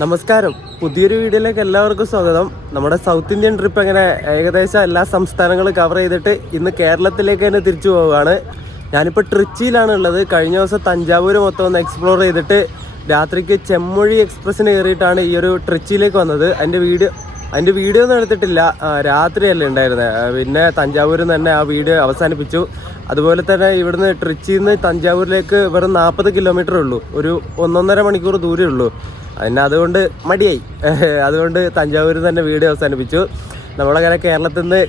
നമസ്കാരം, പുതിയൊരു വീഡിയോയിലേക്ക് എല്ലാവർക്കും സ്വാഗതം. നമ്മുടെ സൗത്ത് ഇന്ത്യൻ ട്രിപ്പ് അങ്ങനെ ഏകദേശം എല്ലാ സംസ്ഥാനങ്ങളും കവർ ചെയ്തിട്ട് ഇന്ന് കേരളത്തിലേക്ക് തന്നെ തിരിച്ചു പോവുകയാണ്. ഞാനിപ്പോൾ ട്രിച്ചിയിലാണ് ഉള്ളത്. കഴിഞ്ഞ ദിവസം തഞ്ചാവൂർ മൊത്തം ഒന്ന് എക്സ്പ്ലോർ ചെയ്തിട്ട് രാത്രിക്ക് ചെമ്മൊഴി എക്സ്പ്രസ്സിന് കയറിയിട്ടാണ് ഈ ഒരു ട്രിച്ചിയിലേക്ക് വന്നത്. അതിൻ്റെ വീഡിയോ ഒന്നും എടുത്തിട്ടില്ല, രാത്രിയല്ലേ ഉണ്ടായിരുന്നത്. പിന്നെ തഞ്ചാവൂരിൽ നിന്ന് തന്നെ ആ വീഡിയോ അവസാനിപ്പിച്ചു. അതുപോലെ തന്നെ ഇവിടുന്ന് ട്രിച്ചിയിൽ നിന്ന് തഞ്ചാവൂരിലേക്ക് വെറും 40 കിലോമീറ്റർ ഉള്ളൂ, ഒരു 1.5 മണിക്കൂർ ദൂരമേ ഉള്ളൂ. അതുകൊണ്ട് മടിയായി, അതുകൊണ്ട് തഞ്ചാവൂരിൽ തന്നെ വീഡിയോ അവസാനിപ്പിച്ചു. നമ്മളങ്ങനെ കേരളത്തിൽ നിന്ന്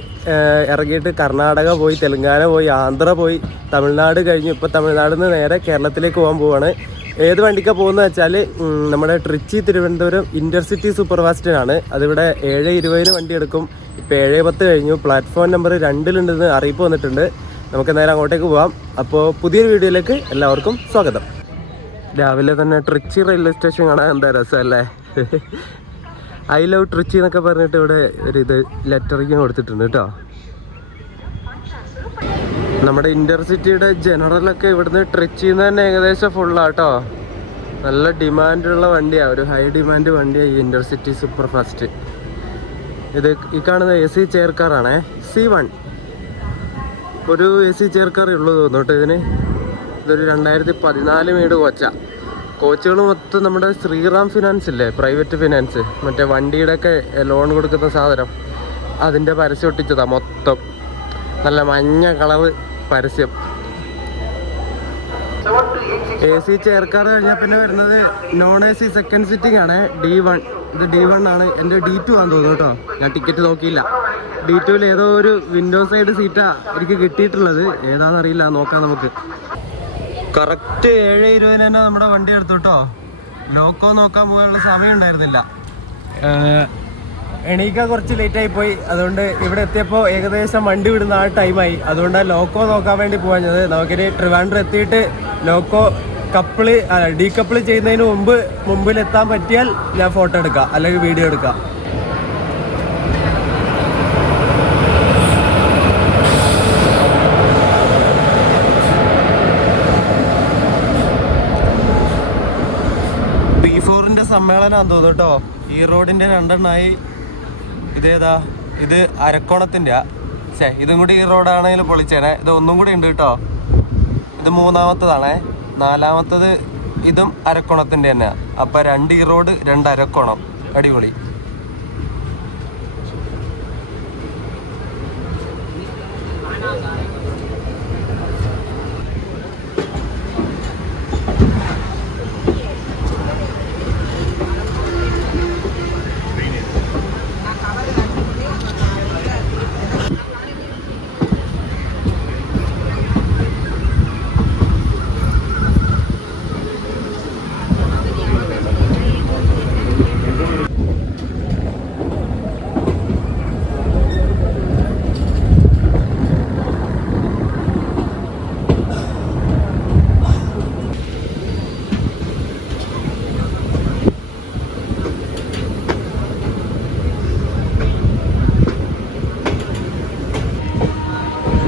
ഇറങ്ങിയിട്ട് കർണാടക പോയി, തെലുങ്കാന പോയി, ആന്ധ്ര പോയി, തമിഴ്നാട് കഴിഞ്ഞു. ഇപ്പോൾ തമിഴ്നാട്ടിൽ നിന്ന് നേരെ കേരളത്തിലേക്ക് പോകാൻ പോവാണ്. ഏത് വണ്ടിക്കാണ് പോകുന്നത് വെച്ചാൽ നമ്മുടെ ട്രിച്ചി തിരുവനന്തപുരം ഇൻ്റർസിറ്റി സൂപ്പർ ഫാസ്റ്റിനാണ്. അതിവിടെ 7:20 വണ്ടി എടുക്കും. ഇപ്പോൾ 7:10 കഴിഞ്ഞു. പ്ലാറ്റ്ഫോം നമ്പർ 2 അറിയിപ്പ് വന്നിട്ടുണ്ട്. നമുക്ക് നേരെ അങ്ങോട്ടേക്ക് പോകാം. അപ്പോൾ പുതിയൊരു വീഡിയോയിലേക്ക് എല്ലാവർക്കും സ്വാഗതം. രാവിലെ തന്നെ ട്രിച്ചി റെയിൽവേ സ്റ്റേഷൻ കാണാൻ എന്താ രസമല്ലേ. ഐ ലവ് ട്രിച്ചി എന്നൊക്കെ പറഞ്ഞിട്ട് ഇവിടെ ഒരു ലെറ്ററിങ് കൊടുത്തിട്ടുണ്ട് കേട്ടോ. നമ്മുടെ ഇൻ്റർസിറ്റിയുടെ ജനറലൊക്കെ ഇവിടുന്ന് ട്രിച്ചിയിൽ നിന്ന് തന്നെ ഏകദേശം ഫുള്ളാട്ടോ. നല്ല ഡിമാൻഡുള്ള വണ്ടിയാണ്, ഒരു ഹൈ ഡിമാൻഡ് വണ്ടിയാണ് ഈ ഇൻ്റർസിറ്റി സൂപ്പർ ഫാസ്റ്റ്. ഈ കാണുന്ന AC ചെയർ കാറാണേ, C1. ഒരു AC ചെയർ കാറേ ഉള്ളൂ തോന്നുന്നു കേട്ടോ ഇതിന്. ഇതൊരു 2014 മേട് കോച്ചുകൾ മൊത്തം നമ്മുടെ ശ്രീറാം ഫിനാൻസ് ഇല്ലേ, പ്രൈവറ്റ് ഫിനാൻസ്, മറ്റേ വണ്ടിയുടെയൊക്കെ ലോൺ കൊടുക്കുന്ന സാധനം, അതിൻ്റെ പരസ്യം ഒട്ടിച്ചതാ മൊത്തം. നല്ല മഞ്ഞ കളറ് പരസ്യം. AC ചെയർ കാർ കഴിഞ്ഞാൽ പിന്നെ വരുന്നത് നോൺ AC സെക്കൻഡ് സിറ്റിംഗ് ആണ്, D1. ഇത് D1 ആണ്. എൻ്റെ D2 ആണെന്ന് തോന്നുന്നു കേട്ടോ, ഞാൻ ടിക്കറ്റ് നോക്കിയില്ല. D2ൽ ഏതോ ഒരു വിൻഡോ സൈഡ് സീറ്റാണ് എനിക്ക് കിട്ടിയിട്ടുള്ളത്, ഏതാണെന്നറിയില്ല, നോക്കാം നമുക്ക്. കറക്റ്റ് 7:20 തന്നെ നമ്മുടെ വണ്ടി എടുത്തു കേട്ടോ. ലോക്കോ നോക്കാൻ പോകാനുള്ള സമയം ഉണ്ടായിരുന്നില്ല, എണീക്കാൻ കുറച്ച് ലേറ്റായി പോയി. അതുകൊണ്ട് ഇവിടെ എത്തിയപ്പോൾ ഏകദേശം വണ്ടി വിടുന്ന ആ ടൈമായി. അതുകൊണ്ടാണ് ലോക്കോ നോക്കാൻ വേണ്ടി പോകാഞ്ഞത്. നമുക്കൊരു ട്രിവാൻഡ്രം എത്തിയിട്ട് ലോക്കോ ഡീകപ്പിൾ ചെയ്യുന്നതിന് മുമ്പിലെത്താൻ പറ്റിയാൽ ഞാൻ ഫോട്ടോ എടുക്കാം, അല്ലെങ്കിൽ വീഡിയോ എടുക്കാം. B4ന്റെ സമ്മേളനമാണെന്ന് തോന്നുന്നു കേട്ടോ. ഈ റോഡിൻ്റെ 2 ഇതേതാ, ഇത് അരക്കോണത്തിൻ്റെ. ഇതും കൂടി ഈ റോഡാണെങ്കിൽ പൊളിച്ചേനെ. ഇത് ഒന്നും കൂടി ഉണ്ട് കേട്ടോ. ഇത് 3ാമത്തതാണേ. 4ാമത്തത് ഇതും അരക്കോണത്തിൻ്റെ തന്നെ. അപ്പം 2 ഈ റോഡ്, 2 അരക്കോണം. അടിപൊളി.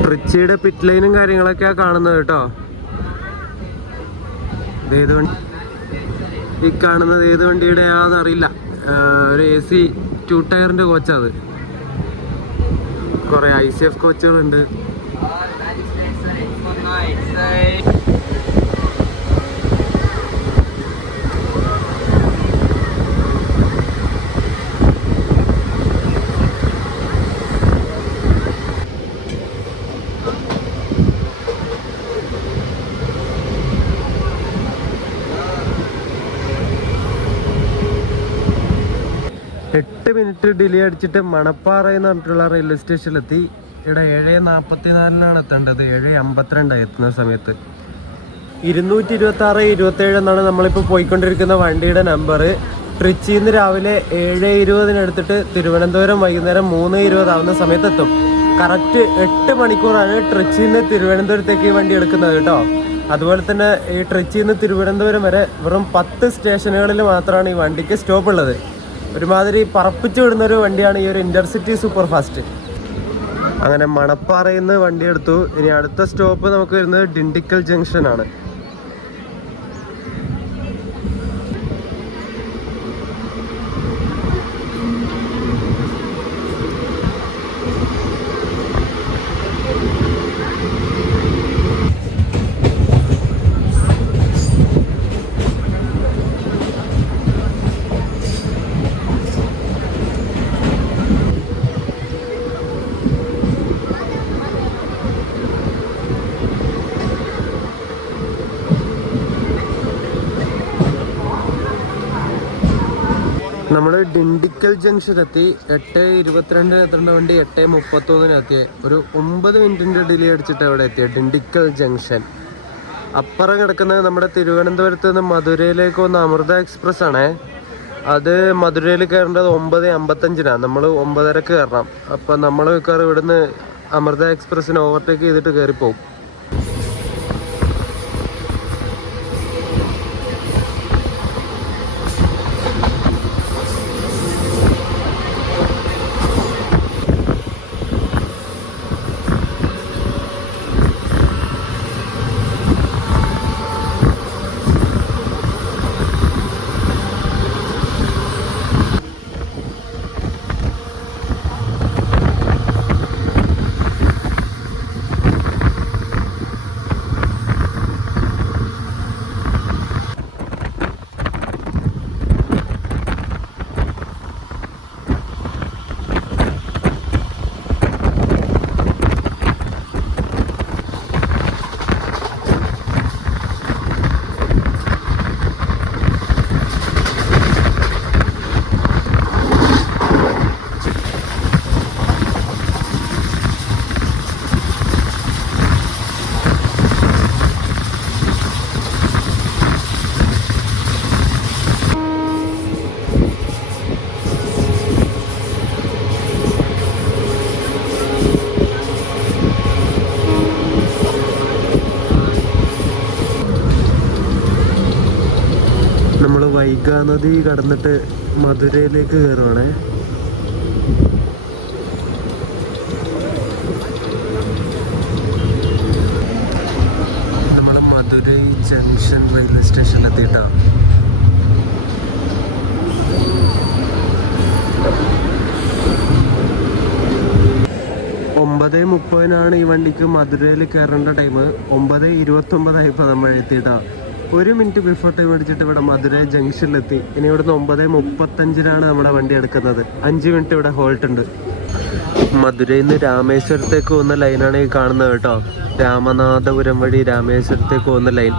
ട്രിച്ചിയുടെ പിറ്റ് ലൈനും കാര്യങ്ങളൊക്കെയാണ് കാണുന്നത് കേട്ടോ. ഈ കാണുന്നത് ഏത് വണ്ടിയുടെ ആണെന്നറിയില്ല. ഒരു AC 2 ടയറിൻ്റെ കോച്ചാണ് അത്. കുറേ ICF കോച്ചുകളുണ്ട്. മിനിറ്റ് ഡിലേ അടിച്ചിട്ട് മണപ്പാറ എന്ന് പറഞ്ഞിട്ടുള്ള റെയിൽവേ സ്റ്റേഷനിലെത്തി. ഇവിടെ 7:44 എത്തേണ്ടത്, 7:52 എത്തുന്ന സമയത്ത്. 226 27 എന്നാണ് നമ്മളിപ്പോൾ പോയിക്കൊണ്ടിരിക്കുന്ന വണ്ടിയുടെ നമ്പർ. ട്രിച്ചിയിൽ നിന്ന് രാവിലെ 7:20 എടുത്തിട്ട് തിരുവനന്തപുരം വൈകുന്നേരം 3:20 ആവുന്ന സമയത്ത് എത്തും. കറക്റ്റ് 8 മണിക്കൂറാണ് ട്രിച്ചിയിൽ നിന്ന് തിരുവനന്തപുരത്തേക്ക് ഈ വണ്ടി എടുക്കുന്നത് കേട്ടോ. അതുപോലെ തന്നെ ഈ ട്രിച്ചിയിൽ നിന്ന് തിരുവനന്തപുരം വരെ വെറും 10 സ്റ്റേഷനുകളിൽ മാത്രമാണ് ഈ വണ്ടിക്ക് സ്റ്റോപ്പ് ഉള്ളത്. ഒരുമാതിരി പറപ്പിച്ചു വിടുന്നൊരു വണ്ടിയാണ് ഈ ഒരു ഇൻ്റർസിറ്റി സൂപ്പർ ഫാസ്റ്റ്. അങ്ങനെ മണപ്പാറയിൽ നിന്ന് വണ്ടി എടുത്തു. ഇനി അടുത്ത സ്റ്റോപ്പ് നമുക്ക് വരുന്നത് ഡിണ്ടിക്കൽ ജംഗ്ഷനാണ്. നമ്മൾ ഡിണ്ടിക്കൽ ജംഗ്ഷൻ എത്തി. 8:22 എത്തേണ്ട വണ്ടി 8:31 എത്തിയ. ഒരു 9 മിനിറ്റിൻ്റെ ഡിലേ അടിച്ചിട്ട് അവിടെ എത്തിയ ഡിണ്ടിക്കൽ ജംഗ്ഷൻ. അപ്പുറം കിടക്കുന്നത് നമ്മുടെ തിരുവനന്തപുരത്ത് നിന്ന് മധുരയിലേക്ക് വന്ന അമൃത എക്സ്പ്രസ് ആണേ. അത് മധുരയിൽ കയറേണ്ടത് 9:55 നമ്മൾ 9:30 കയറണം. അപ്പം നമ്മൾ മിക്കവാറും ഇവിടുന്ന് അമൃത എക്സ്പ്രസ്സിന് ഓവർടേക്ക് ചെയ്തിട്ട് കയറിപ്പോവും. നമ്മൾ വൈഗാ നദി കടന്നിട്ട് മധുരയിലേക്ക് കയറുവാണേ. നമ്മൾ മധുരൈ ജംഗ്ഷൻ റെയിൽവേ സ്റ്റേഷനിൽ എത്തിയിട്ടാ. ഒമ്പത് 30 ഈ വണ്ടിക്ക് മധുരയിൽ കയറേണ്ട ടൈം. 9:29 നമ്മൾ എത്തിയിട്ടാ. 1 മിനിറ്റ് ബിഫോർ ടൈം അടിച്ചിട്ട് ഇവിടെ മധുരൈ ജംഗ്ഷനിലെത്തി. ഇനി ഇവിടുന്ന് 9:35 നമ്മുടെ വണ്ടി എടുക്കുന്നത്. 5 മിനിറ്റ് ഇവിടെ ഹോൾട്ട് ഉണ്ട്. മധുരയിൽ നിന്ന് രാമേശ്വരത്തേക്ക് പോകുന്ന ലൈനാണ് ഈ കാണുന്നത് കേട്ടോ. രാമനാഥപുരം വഴി രാമേശ്വരത്തേക്ക് പോകുന്ന ലൈൻ.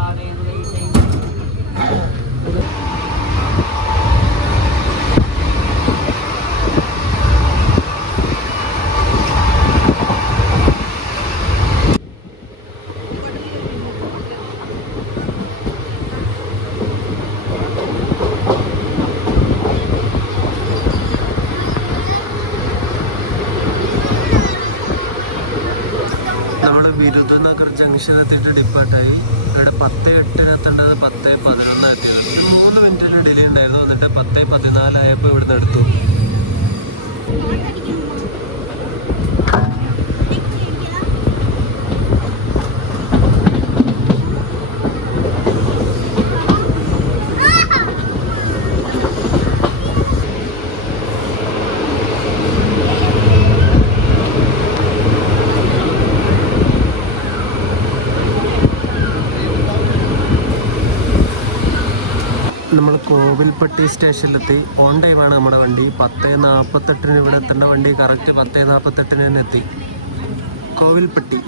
ബിരുദനഗർ ജംഗ്ഷൻ എത്തിയിട്ട് ഡിപ്പാർട്ടായി. ഇവിടെ 10:08 എത്തേണ്ടത് 10:11 എത്തിയത്. 3 മിനിറ്റിന് ഡിലേ ഉണ്ടായിരുന്നു. എന്നിട്ട് 10:14 ആയപ്പോൾ ഇവിടുന്ന് എടുത്തു. നമ്മൾ കോവിൽപ്പട്ടി സ്റ്റേഷനിലെത്തി. ഓൺ ടൈമാണ് നമ്മുടെ വണ്ടി. 10:48 ഇവിടെ എത്തേണ്ട വണ്ടി കറക്റ്റ് 10:48 തന്നെ എത്തി. കോവിൽപ്പട്ടി.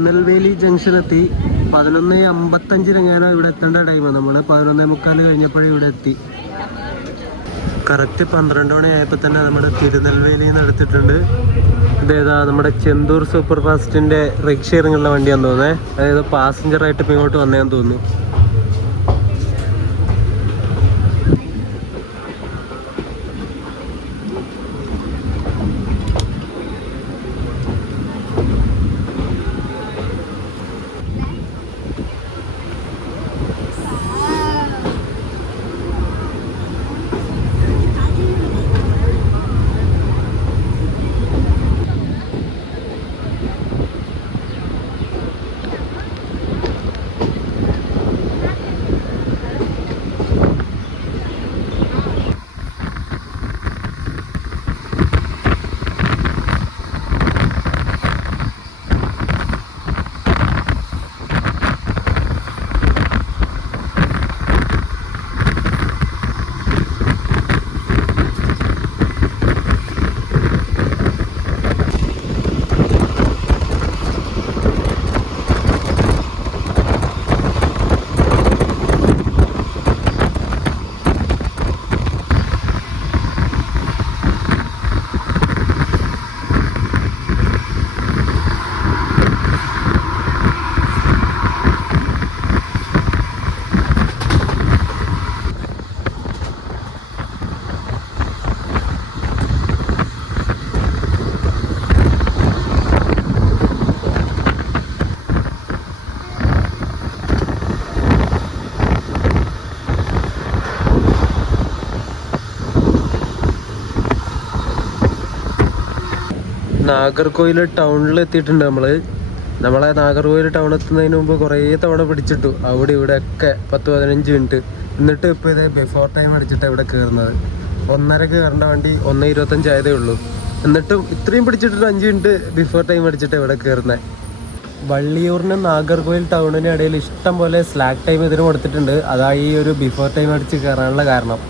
തിരുനെൽവേലി ജംഗ്ഷൻ എത്തി. 11:55 ഇവിടെ എത്തേണ്ട ടൈം. നമ്മൾ 11:45 കഴിഞ്ഞപ്പോഴേ ഇവിടെ എത്തി. കറക്റ്റ് 12 മണിയായപ്പോൾ തന്നെ നമ്മുടെ തിരുനെൽവേലിയിൽ നിന്ന് എടുത്തിട്ടുണ്ട്. ഇതേതാ നമ്മുടെ ചെന്തൂർ സൂപ്പർ ഫാസ്റ്റിൻ്റെ റിക്ഷ ഇറങ്ങുന്ന വണ്ടിയാന്ന് തോന്നുന്നത്. അതായത് പാസഞ്ചറായിട്ട് ഇപ്പം ഇങ്ങോട്ട് വന്നേന്ന് തോന്നുന്നു. നാഗർകോയിൽ ടൗണിൽ എത്തിയിട്ടുണ്ട് നമ്മളെ നാഗർകോയിൽ ടൗൺ എത്തുന്നതിന് മുമ്പ് കുറേ തവണ പിടിച്ചിട്ടു. അവിടെ ഇവിടെ ഒക്കെ 10-15 മിനിറ്റ്. എന്നിട്ട് ഇപ്പോൾ ഇത് ബിഫോർ ടൈം അടിച്ചിട്ടാണ് ഇവിടെ കയറുന്നത്. 1:30 കയറേണ്ട വണ്ടി 1:25 ആയതേ ഉള്ളൂ. എന്നിട്ടും ഇത്രയും പിടിച്ചിട്ട് 5 മിനിറ്റ് ബിഫോർ ടൈം അടിച്ചിട്ടാണ് ഇവിടെ കയറുന്നത്. വള്ളിയൂറിനും നാഗർകോയിൽ ടൗണിനും ഇടയിൽ ഇഷ്ടം പോലെ സ്ലാക്ക് ടൈം ഇതിന് കൊടുത്തിട്ടുണ്ട്. അതാ ഈ ഒരു ബിഫോർ ടൈം അടിച്ച് കയറാനുള്ള കാരണം.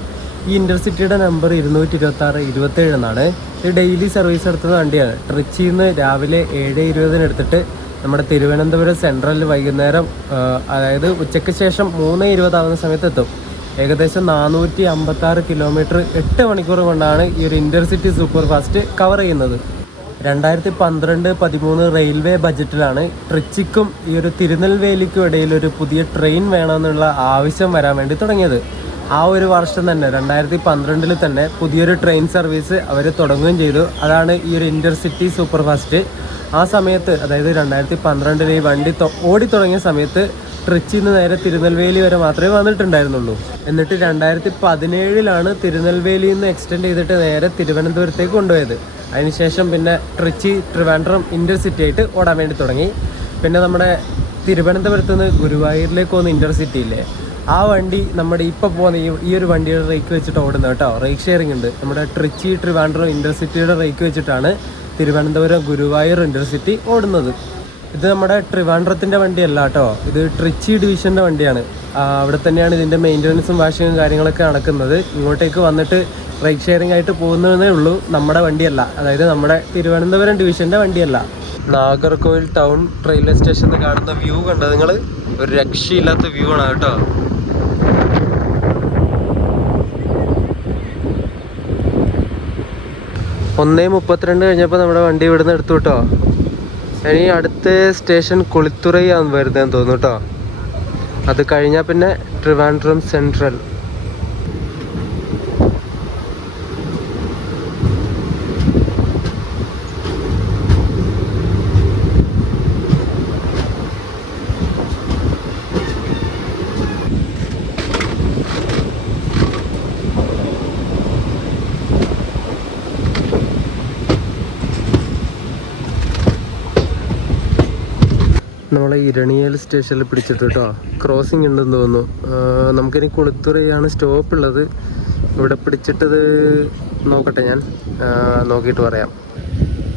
ഈ ഇൻ്റർസിറ്റിയുടെ നമ്പർ 226/27 എന്നാണ്. ഇത് ഡെയിലി സർവീസ് നടത്തുന്ന വണ്ടിയാണ്. ട്രിച്ചിയിൽ നിന്ന് രാവിലെ 7:20 എടുത്തിട്ട് നമ്മുടെ തിരുവനന്തപുരം സെൻട്രലിൽ വൈകുന്നേരം അതായത് ഉച്ചയ്ക്ക് ശേഷം 3:20 ആവുന്ന സമയത്ത് എത്തും. ഏകദേശം 456 കിലോമീറ്റർ 8 മണിക്കൂർ കൊണ്ടാണ് ഈ ഒരു ഇൻ്റർസിറ്റി സൂപ്പർ ഫാസ്റ്റ് കവർ ചെയ്യുന്നത്. 2012-13 റെയിൽവേ ബജറ്റിലാണ് ട്രിച്ചിക്കും ഈ ഒരു തിരുനെൽവേലിക്കും ഇടയിൽ ഒരു പുതിയ ട്രെയിൻ വേണമെന്നുള്ള ആവശ്യം വരാൻ വേണ്ടി തുടങ്ങിയത്. ആ ഒരു വർഷം തന്നെ 2012 തന്നെ പുതിയൊരു ട്രെയിൻ സർവീസ് അവർ തുടങ്ങുകയും ചെയ്തു. അതാണ് ഈ ഒരു ഇൻ്റർസിറ്റി സൂപ്പർ ഫാസ്റ്റ്. ആ സമയത്ത് അതായത് 2012 ഈ വണ്ടി ഓടി തുടങ്ങിയ സമയത്ത് ട്രിച്ചിയിൽ നിന്ന് നേരെ തിരുനെൽവേലി വരെ മാത്രമേ വന്നിട്ടുണ്ടായിരുന്നുള്ളൂ. എന്നിട്ട് 2017 തിരുനെൽവേലിയിൽ നിന്ന് എക്സ്റ്റെൻഡ് ചെയ്തിട്ട് നേരെ തിരുവനന്തപുരത്തേക്ക് കൊണ്ടുപോയത്. അതിനുശേഷം പിന്നെ ട്രിച്ചി ട്രിവാൻഡ്രം ഇൻ്റർസിറ്റി ആയിട്ട് ഓടാൻ വേണ്ടി തുടങ്ങി. പിന്നെ നമ്മുടെ തിരുവനന്തപുരത്ത് നിന്ന് ഗുരുവായൂരിലേക്ക് പോകുന്ന ഇൻ്റർസിറ്റി ഇല്ലേ, ആ വണ്ടി നമ്മുടെ ഇപ്പോൾ പോകുന്ന ഈ ഒരു വണ്ടിയുടെ റേക്ക് വെച്ചിട്ട് ഓടുന്നത് കേട്ടോ. റേക്ക് ഷെയറിംഗ് ഉണ്ട്. നമ്മുടെ ട്രിച്ചി ട്രിവാൻഡ്രം ഇൻ്റർസിറ്റിയുടെ റേക്ക് വെച്ചിട്ടാണ് തിരുവനന്തപുരം ഗുരുവായൂർ ഇൻ്റർസിറ്റി ഓടുന്നത്. ഇത് നമ്മുടെ ട്രിവാൻഡ്രത്തിൻ്റെ വണ്ടിയല്ല കേട്ടോ, ഇത് ട്രിച്ചി ഡിവിഷൻ്റെ വണ്ടിയാണ്. അവിടെ തന്നെയാണ് ഇതിൻ്റെ മെയിൻ്റനൻസും വാഷിങ്ങും കാര്യങ്ങളൊക്കെ നടക്കുന്നത്. ഇങ്ങോട്ടേക്ക് വന്നിട്ട് റേക്ക് ഷെയറിംഗ് ആയിട്ട് പോകുന്നതേ ഉള്ളൂ. നമ്മുടെ വണ്ടിയല്ല, അതായത് നമ്മുടെ തിരുവനന്തപുരം ഡിവിഷൻ്റെ വണ്ടിയല്ല. നാഗർകോയിൽ ടൗൺ റെയിൽവേ സ്റ്റേഷനിൽ കാണുന്ന വ്യൂ കണ്ടത് നിങ്ങൾ? ഒരു രക്ഷയില്ലാത്ത വ്യൂ ആണ് കേട്ടോ. 1:32 കഴിഞ്ഞപ്പോൾ നമ്മുടെ വണ്ടി ഇവിടുന്ന് എടുത്തു കേട്ടോ. ഇനി അടുത്ത സ്റ്റേഷൻ കുളിത്തുറയാന്ന് വരുന്നതെന്ന് തോന്നുന്നു കേട്ടോ. അത് കഴിഞ്ഞാൽ പിന്നെ ട്രിവാൻഡ്രം സെൻട്രൽ. നമ്മളെ ഇരണിയേൽ സ്റ്റേഷനിൽ പിടിച്ചിട്ട് കേട്ടോ. ക്രോസിംഗ് ഉണ്ടെന്ന് തോന്നുന്നു. നമുക്കിനി കുളിത്തുറയാണ് സ്റ്റോപ്പ് ഉള്ളത്. ഇവിടെ പിടിച്ചിട്ടത് നോക്കട്ടെ, ഞാൻ നോക്കിയിട്ട് പറയാം.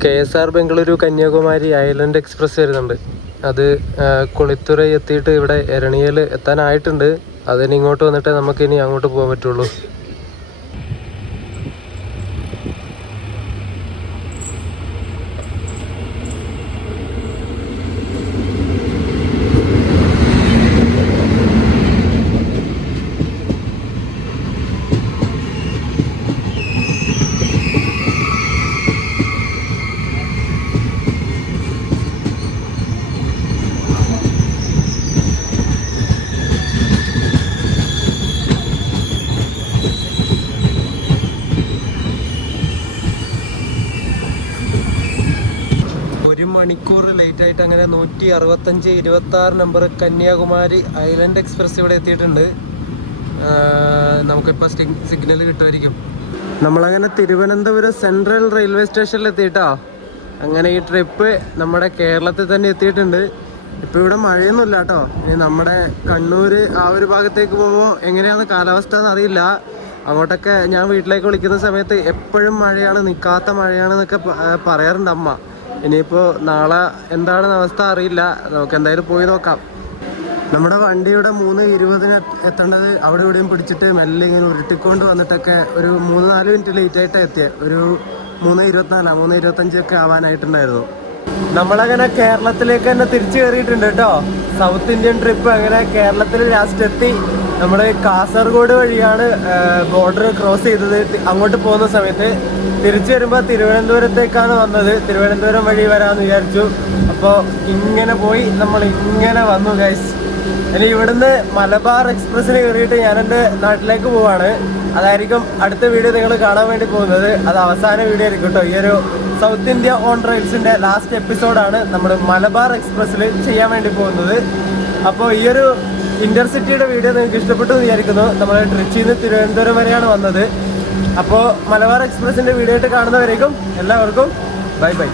KSR Bengaluru Kanyakumari island express വരുന്നുണ്ട്. അത് കുളിത്തുറ എത്തിയിട്ട് ഇവിടെ ഇരണിയേൽ എത്താനായിട്ടുണ്ട്. അതിന് ഇങ്ങോട്ട് വന്നിട്ടേ നമുക്കിനി അങ്ങോട്ട് പോകാൻ പറ്റുള്ളൂ. മണിക്കൂർ ലേറ്റ് ആയിട്ട് അങ്ങനെ 165-26 നമ്പർ കന്യാകുമാരി ഐലൻഡ് എക്സ്പ്രസ് ഇവിടെ എത്തിയിട്ടുണ്ട്. നമുക്കിപ്പോൾ സിഗ്നൽ കിട്ടുമായിരിക്കും. നമ്മളങ്ങനെ തിരുവനന്തപുരം സെൻട്രൽ റെയിൽവേ സ്റ്റേഷനിൽ എത്തിയിട്ടോ. അങ്ങനെ ഈ ട്രിപ്പ് നമ്മുടെ കേരളത്തിൽ തന്നെ എത്തിയിട്ടുണ്ട്. ഇപ്പോൾ ഇവിടെ മഴയൊന്നുമില്ല കേട്ടോ. ഇനി നമ്മുടെ കണ്ണൂർ ആ ഒരു ഭാഗത്തേക്ക് പോകുമ്പോൾ എങ്ങനെയാണ് കാലാവസ്ഥ എന്നറിയില്ല. അങ്ങോട്ടൊക്കെ ഞാൻ വീട്ടിലേക്ക് വിളിക്കുന്ന സമയത്ത് എപ്പോഴും മഴയാണ്, നിൽക്കാത്ത മഴയാണെന്നൊക്കെ പറയാറുണ്ട് അമ്മ. ഇനിയിപ്പോൾ നാളെ എന്താണെന്ന് അവസ്ഥ അറിയില്ല. നമുക്ക് എന്തായാലും പോയി നോക്കാം. നമ്മുടെ വണ്ടിയുടെ 3:20 എത്തേണ്ടത് അവിടെ ഇവിടെയും പിടിച്ചിട്ട് മെല്ലെ ഇങ്ങനെ ഉരുട്ടിക്കൊണ്ട് വന്നിട്ടൊക്കെ ഒരു 3-4 മിനിറ്റ് ലേറ്റായിട്ടാണ് എത്തിയത്. ഒരു 3:24 3:25 ആവാനായിട്ടുണ്ടായിരുന്നു. നമ്മളങ്ങനെ കേരളത്തിലേക്ക് തന്നെ തിരിച്ചു കയറിയിട്ടുണ്ട് കേട്ടോ. സൗത്ത് ഇന്ത്യൻ ട്രിപ്പ് അങ്ങനെ കേരളത്തിൽ ലാസ്റ്റ് എത്തി. നമ്മൾ കാസർഗോഡ് വഴിയാണ് ബോർഡർ ക്രോസ് ചെയ്തത്. അങ്ങോട്ട് പോകുന്ന സമയത്ത് തിരിച്ചു വരുമ്പോൾ തിരുവനന്തപുരത്തേക്കാണ് വന്നത്. തിരുവനന്തപുരം വഴി വരാമെന്ന് വിചാരിച്ചു. അപ്പോൾ ഇങ്ങനെ പോയി നമ്മൾ ഇങ്ങനെ വന്നു ഗൈസ്. ഇനി ഇവിടുന്ന് മലബാർ എക്സ്പ്രസ്സിന് കയറിയിട്ട് ഞാൻ എൻ്റെ നാട്ടിലേക്ക് പോവാണ്. അതായിരിക്കും അടുത്ത വീഡിയോ നിങ്ങൾ കാണാൻ വേണ്ടി പോകുന്നത്. അത് അവസാന വീഡിയോ ആയിരിക്കും കേട്ടോ. ഈ ഒരു സൗത്ത് ഇന്ത്യ ഓൺ റെയിൽസിൻ്റെ ലാസ്റ്റ് എപ്പിസോഡാണ് നമ്മൾ മലബാർ എക്സ്പ്രസ്സിൽ ചെയ്യാൻ വേണ്ടി പോകുന്നത്. അപ്പോൾ ഈ ഒരു ഇൻ്റർസിറ്റിയുടെ വീഡിയോ നിങ്ങൾക്ക് ഇഷ്ടപ്പെട്ടു എന്ന് വിചാരിക്കുന്നു. നമ്മൾ ട്രിച്ചിയിൽ നിന്ന് തിരുവനന്തപുരം വരെയാണ് വന്നത്. അപ്പോൾ മലബാർ എക്സ്പ്രസ്സിൻ്റെ വീഡിയോ ആയിട്ട് കാണുന്നവരേക്കും എല്ലാവർക്കും ബൈ ബൈ.